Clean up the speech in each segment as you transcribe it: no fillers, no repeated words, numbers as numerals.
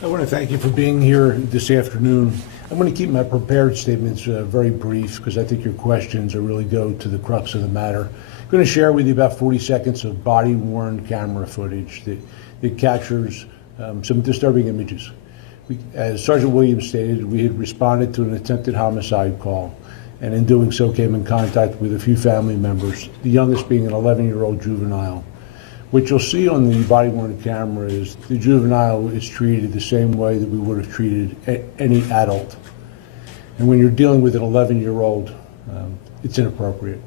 I want to thank you for being here this afternoon. I'm going to keep my prepared statements very brief because I think your questions really go to the crux of the matter. I'm going to share with you about 40 seconds of body-worn camera footage that captures some disturbing images. As Sergeant Williams stated, we had responded to an attempted homicide call, and in doing so came in contact with a few family members, the youngest being an 11-year-old juvenile. What you'll see on the body-worn camera is the juvenile is treated the same way that we would have treated any adult. And when you're dealing with an 11-year-old, it's inappropriate.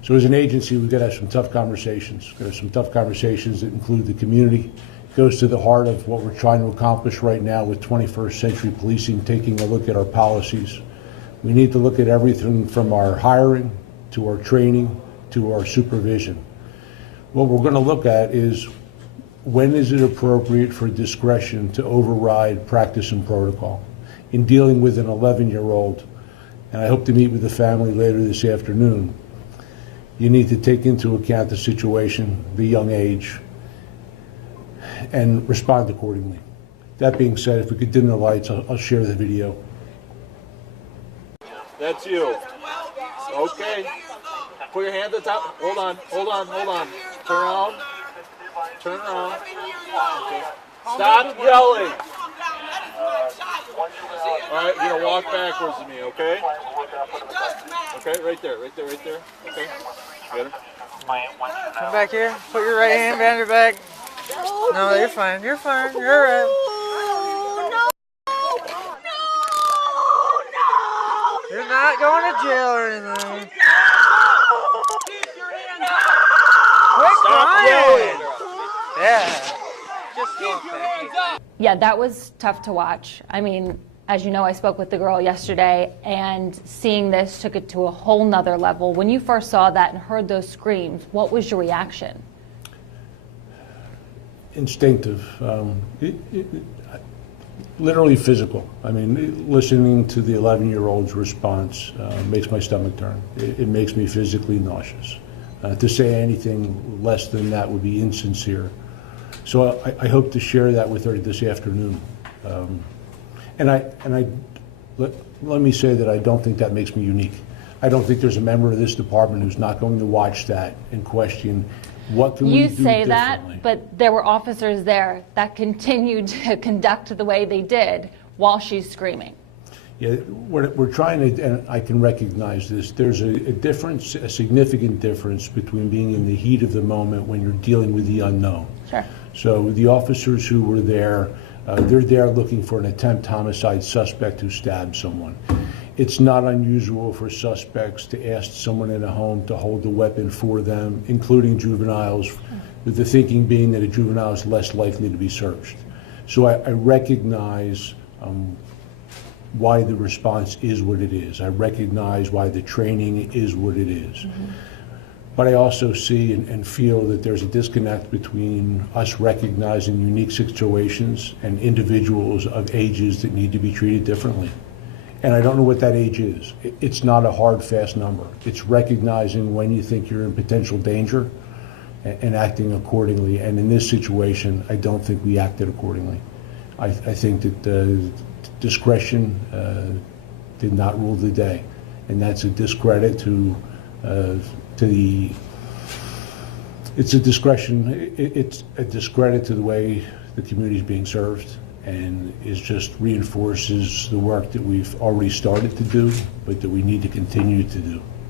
So as an agency, we've got to have some tough conversations. We've got to have some tough conversations that include the community. It goes to the heart of what we're trying to accomplish right now with 21st century policing, taking a look at our policies. We need to look at everything from our hiring to our training to our supervision. What we're going to look at is when is it appropriate for discretion to override practice and protocol in dealing with an 11-year-old, and I hope to meet with the family later this afternoon. You need to take into account the situation, the young age, and respond accordingly. That being said, if we could dim the lights, I'll share the video. That's you. Okay. Put your hand at the top. Hold on, hold on, hold on. Turn around. Turn around. Okay. Stop yelling. All right, you're going to walk backwards to me, okay? Okay, right there, right there, right there. Okay. Get him. Come back here. Put your right hand behind your back. No, you're fine. You're fine. You're all right. You're not going to jail or anything. Quit crying. Yeah. Just keep your hands up. Yeah, that was tough to watch. I mean, as you know, I spoke with the girl yesterday, and seeing this took it to a whole nother level. When you first saw that and heard those screams, what was your reaction? Instinctive. Literally physical. I mean, listening to the 11-year-old's response makes my stomach turn. It makes me physically nauseous. To say anything less than that would be insincere. So I hope to share that with her this afternoon. Let me say that I don't think that makes me unique. I don't think there's a member of this department who's not going to watch that and question what can we do differently. You say that, but there were officers there that continued to conduct the way they did while she's screaming. Yeah, we're trying to, and I can recognize this, there's a difference, a significant difference between being in the heat of the moment when you're dealing with the unknown. Sure. So the officers who were there, they're there looking for an attempt homicide suspect who stabbed someone. It's not unusual for suspects to ask someone in a home to hold the weapon for them, including juveniles, with the thinking being that a juvenile is less likely to be searched. So I recognize why the response is what it is. I recognize why the training is what it is. Mm-hmm. But I also see and feel that there's a disconnect between us recognizing unique situations and individuals of ages that need to be treated differently. And I don't know what that age is. It's not a hard, fast number. It's recognizing when you think you're in potential danger and acting accordingly. And in this situation, I don't think we acted accordingly. I think that discretion did not rule the day. And that's a discredit to the, it's a discredit to the way the community is being served, and it just reinforces the work that we've already started to do, but that we need to continue to do.